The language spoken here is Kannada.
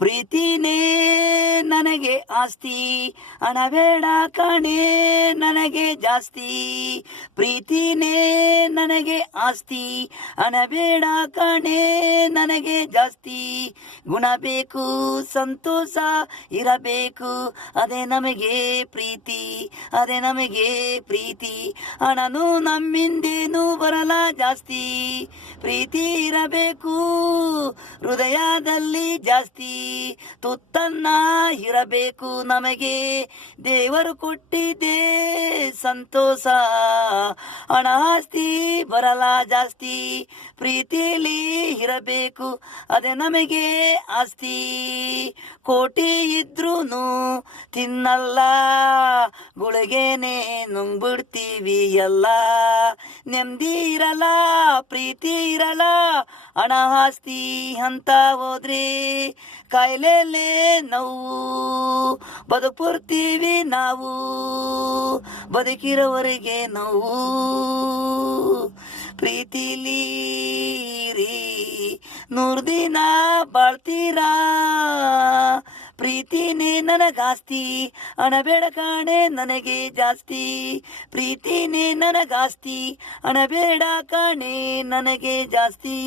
ಪ್ರೀತಿನೇ ನನಗೆ ಆಸ್ತಿ, ಹಣ ಬೇಡ ಕಣೆ ನನಗೆ ಜಾಸ್ತಿ. ಪ್ರೀತಿನೇ ನನಗೆ ಆಸ್ತಿ, ಹಣ ಬೇಡ ಕಣೆ ನನಗೆ ಜಾಸ್ತಿ. ಗುಣ ಬೇಕು, ಸಂತೋಷ ಇರಬೇಕು, ಅದೇ ನಮಗೆ ಪ್ರೀತಿ, ಅದೇ ನಮಗೆ ಪ್ರೀತಿ. ಹಣನು ನಮ್ಮಿಂದೇನು ಬರಲ್ಲ ಜಾಸ್ತಿ, ಪ್ರೀತಿ ಇರಬೇಕು ಹೃದಯದಲ್ಲಿ ಜಾಸ್ತಿ. ತುತ್ತನ್ನ ಇರಬೇಕು ನಮಗೆ, ದೇವರು ಕೊಟ್ಟಿದ್ದೇ ಸಂತೋಷ. ಹಣ ಆಸ್ತಿ ಬರಲ್ಲ ಜಾಸ್ತಿ, ಪ್ರೀತಿಲಿ ಇರಬೇಕು ಅದೇ ನಮಗೆ ಆಸ್ತಿ. ಕೋಟಿ ಇದ್ರೂನು ತಿನ್ನಲ್ಲ, ಗುಳಿಗೆನೆ ನುಂಗ್ಬಿಡ್ತೀವಿ ಎಲ್ಲ. ನೆಮ್ಮದಿ ಇರಲ್ಲ, ಪ್ರೀತಿ ಇರಲ್ಲ, ಹಣ ಆಸ್ತಿ ಅಂತ ಹೋದ್ರೆ ಕಾಯಿಲೆಲ್ಲೇ ನೋವು. ಬದುಕ್ಬಿಡ್ತೀವಿ ನಾವು, ಬದುಕಿರೋವರೆಗೆ ನೋವು. ಪ್ರೀತಿಲಿ ರೀ 100 ದಿನ ಬಾಳ್ತೀರಾ, ಪ್ರೀತಿನೇ ನನಗಾಸ್ತಿ, ಹಣ ಬೇಡ ಕಾಣೆ ನನಗೆ ಜಾಸ್ತಿ. ಪ್ರೀತಿನೇ ನನಗಾಸ್ತಿ, ಹಣ ಬೇಡ ಕಾಣೆ ನನಗೆ ಜಾಸ್ತಿ.